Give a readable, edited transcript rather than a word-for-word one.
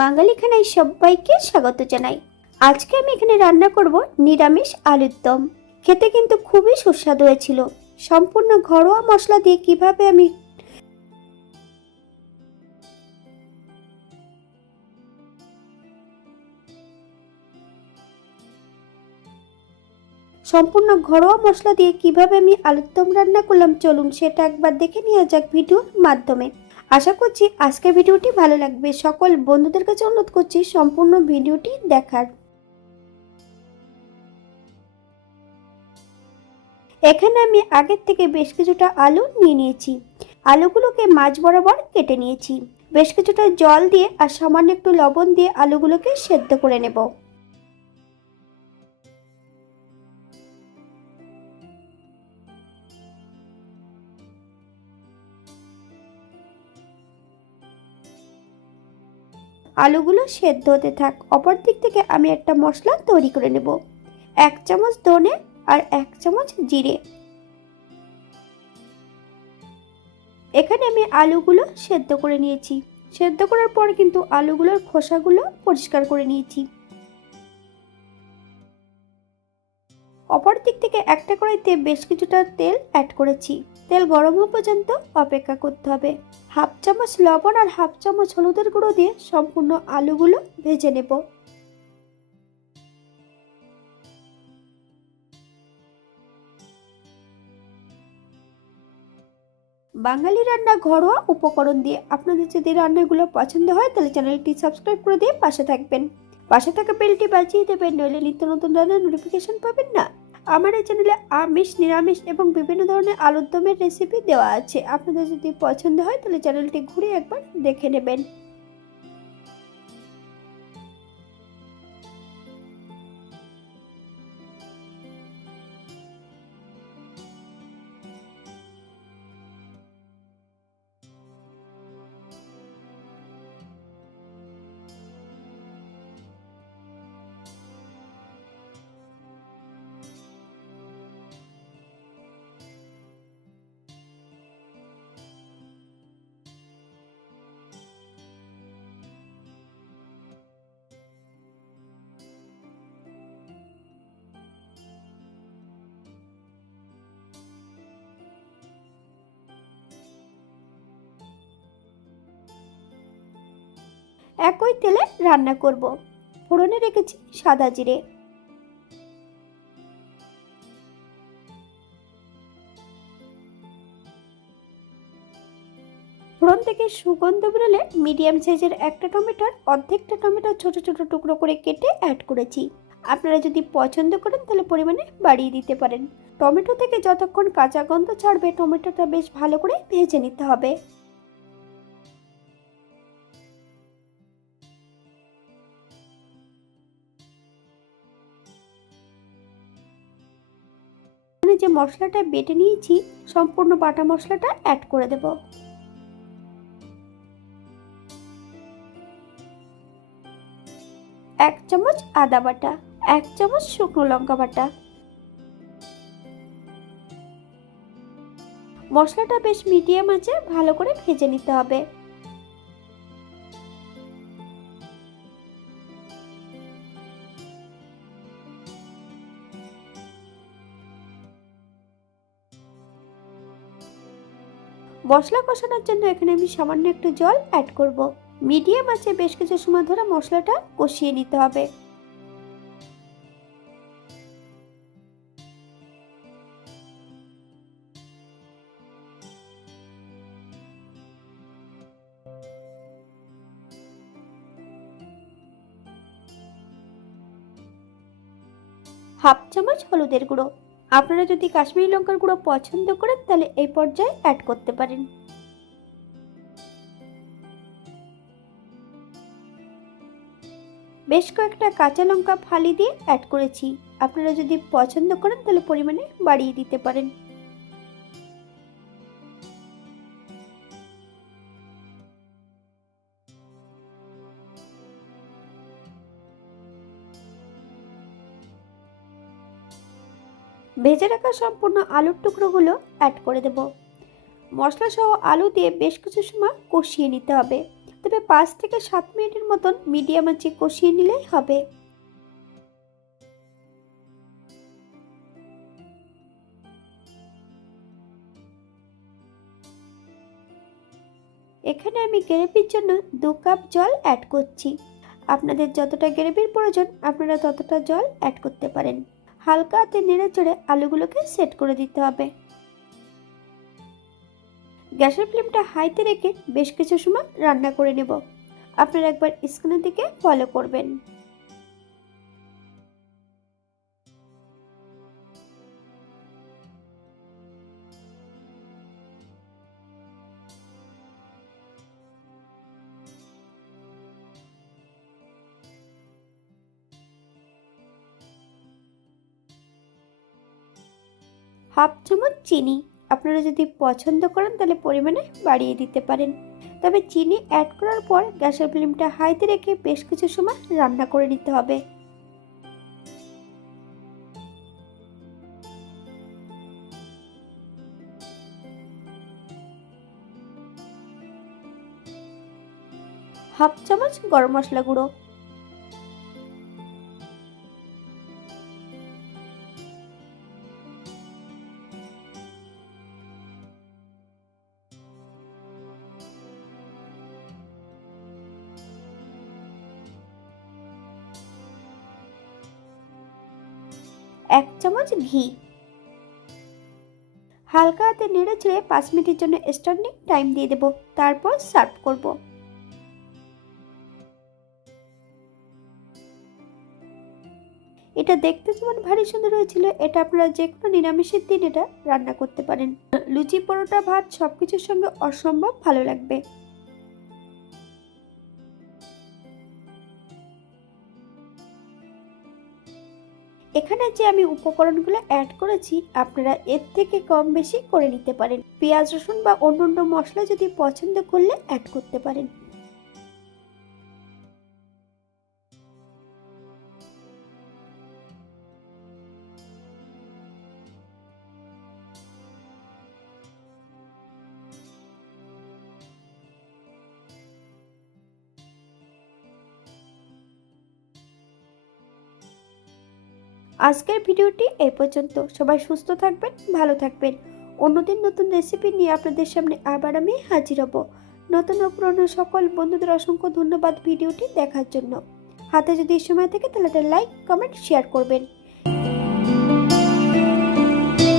বাঙালি খানায় সবাইকে স্বাগত জানাই। আজকে আমি এখানে রান্না করব নিরামিষ আলুর দম। খেতে কিন্তু খুবই সুস্বাদু হয়েছিল। সম্পূর্ণ ঘরোয়া মশলা দিয়ে কিভাবে আমি আলুর দম রান্না করলাম, চলুন সেটা একবার দেখে নেওয়া যাক ভিডিওর মাধ্যমে। আশা করছি আজকের ভিডিওটি ভালো লাগবে। সকল বন্ধুদের কাছে অনুরোধ করছি সম্পূর্ণ ভিডিওটি দেখার। এখানে আমি আগের থেকে বেশ কিছুটা আলু নিয়ে নিয়েছি। আলুগুলোকে মাঝ বরাবর কেটে নিয়েছি। বেশ কিছুটা জল দিয়ে আর সামান্য একটু লবণ দিয়ে আলুগুলোকে সেদ্ধ করে নেব। আলুগুলো সেদ্ধ হতে থাক। অপর দিক থেকে আমি একটা মশলা তৈরি করে নেব। 1 চামচ ধনে আর 1 চামচ জিরে। এখানে আমি আলুগুলো সেদ্ধ করে নিয়েছি। সেদ্ধ করার পর কিন্তু আলুগুলোর খোসাগুলো পরিষ্কার করে নিয়েছি। অপর দিক থেকে একটা কড়াইতে বেশ কিছুটা তেল অ্যাড করেছি। তেল গরম হওয়া পর্যন্ত অপেক্ষা করতে হবে। 1/2 চামচ লবণ আর 1/2 চামচ হলুদের গুঁড়ো দিয়ে সম্পূর্ণ আলুগুলো ভেজে নেব। বাঙালি রান্না ঘরোয়া উপকরণ দিয়ে। আপনাদের যদি রান্নাগুলো পছন্দ হয় তাহলে চ্যানেলটি সাবস্ক্রাইব করে দিয়ে পাশে থাকবেন। পাশে থাকা বেলটি বাজিয়ে দেবেন, নইলে নিত্য নতুন রান্নার নোটিফিকেশন পাবেন না। আমার এই চ্যানেলে আমিষ, নিরামিষ এবং বিভিন্ন ধরনের আলুর দমের রেসিপি দেওয়া আছে। আপনাদের যদি পছন্দ হয় তাহলে চ্যানেলটি ঘুরে একবার দেখে নেবেন। একই তেলে রান্না করব। ফোড়নে রেখেছি সাদা জিরে। ফোড়ন থেকে সুগন্ধ বেরোলে মিডিয়াম সাইজের একটা টমেটোর অর্ধেকটা টমেটো ছোট ছোট টুকরো করে কেটে অ্যাড করেছি। আপনারা যদি পছন্দ করেন তাহলে পরিমাণে বাড়িয়ে দিতে পারেন। টমেটো থেকে যতক্ষণ কাঁচা গন্ধ ছাড়বে টমেটোটা বেশ ভালো করে ভেজে নিতে হবে। যে মশলাটা বেটে নিয়েছি সম্পূর্ণ বাটা মশলাটা অ্যাড করে দেব। এক চামচ আদা বাটা, 1 চামচ শুকনো লঙ্কা বাটা। মশলাটা বেশ মিডিয়াম আঁচে ভালো করে ভেজে নিতে হবে। মশলা কষানোর জন্য এখানে আমি সামান্য একটু জল অ্যাড করব। মিডিয়াম আঁচে বেশ কিছু সময় ধরে মশলাটা কষিয়ে নিতে হবে। হাফ চামচ হলুদের গুঁড়ো। আপনারা যদি কাশ্মীরি লঙ্কার গুঁড়ো পছন্দ করেন তাহলে এই পর্যায়ে অ্যাড করতে পারেন। বেশ কয়েকটা কাঁচা লঙ্কা ফালি দিয়ে অ্যাড করেছি। আপনারা যদি পছন্দ করেন তাহলে পরিমাণে বাড়িয়ে দিতে পারেন। ভেজে রাখা সম্পূর্ণ আলুর টুকরোগুলো অ্যাড করে দেব। মশলা সহ আলু দিয়ে বেশ কিছু সময় কষিয়ে নিতে হবে। তবে 5 থেকে 7 মিনিটের মতন মিডিয়াম আঁচে কষিয়ে নিলেই হবে। এখানে আমি গ্রেভির জন্য 2 কাপ জল অ্যাড করছি। আপনাদের যতটা গ্রেভির প্রয়োজন আপনারা ততটা জল অ্যাড করতে পারেন। হালকা হাতে নেড়ে চেড়ে আলুগুলোকে সেট করে দিতে হবে। গ্যাসের ফ্লেমটা হাইতে রেখে বেশ কিছু সময় রান্না করে নেব। আপনারা একবার স্ক্রিনের দিকে ফলো করবেন। হাফ চামচ চিনি, আপনারা যদি পছন্দ করেন তাহলে পরিমাণে বাড়িয়ে দিতে পারেন। তবে চিনি অ্যাড করার পর গ্যাসের ফ্লেমটা হাইতে রেখে বেশ কিছু সময় রান্না করে নিতে হবে। হাফ চামচ গরম মশলা গুঁড়ো, এক চামচ ঘি। হালকা হাতে নেড়ে ছেড়ে 5 মিনিটের জন্য স্ট্যান্ডিং টাইম দিয়ে দেব, তারপর সার্ভ করব। এটা দেখতে যেমন ভারী সুন্দর হয়েছিল, এটা আপনারা যে কোনো নিরামিষের দিন এটা রান্না করতে পারেন। লুচি, পরোটা, ভাত সবকিছুর সঙ্গে অসম্ভব ভালো লাগবে। এখানে যে আমি উপকরণগুলো অ্যাড করেছি আপনারা এর থেকে কম বেশি করে নিতে পারেন। পেঁয়াজ, রসুন বা অন্যান্য মশলা যদি পছন্দ করলে অ্যাড করতে পারেন। আজকের ভিডিওটি এই পর্যন্ত। সবাই সুস্থ থাকবেন, ভালো থাকবেন। অন্যদিন নতুন রেসিপি নিয়ে আপনাদের সামনে আবার আমি হাজির হব। নতুন ও পুরনো সকল বন্ধুদের অসংখ্য ধন্যবাদ ভিডিওটি দেখার জন্য। হাতে যদি সময় থাকে তাহলে একটা লাইক, কমেন্ট, শেয়ার করবেন।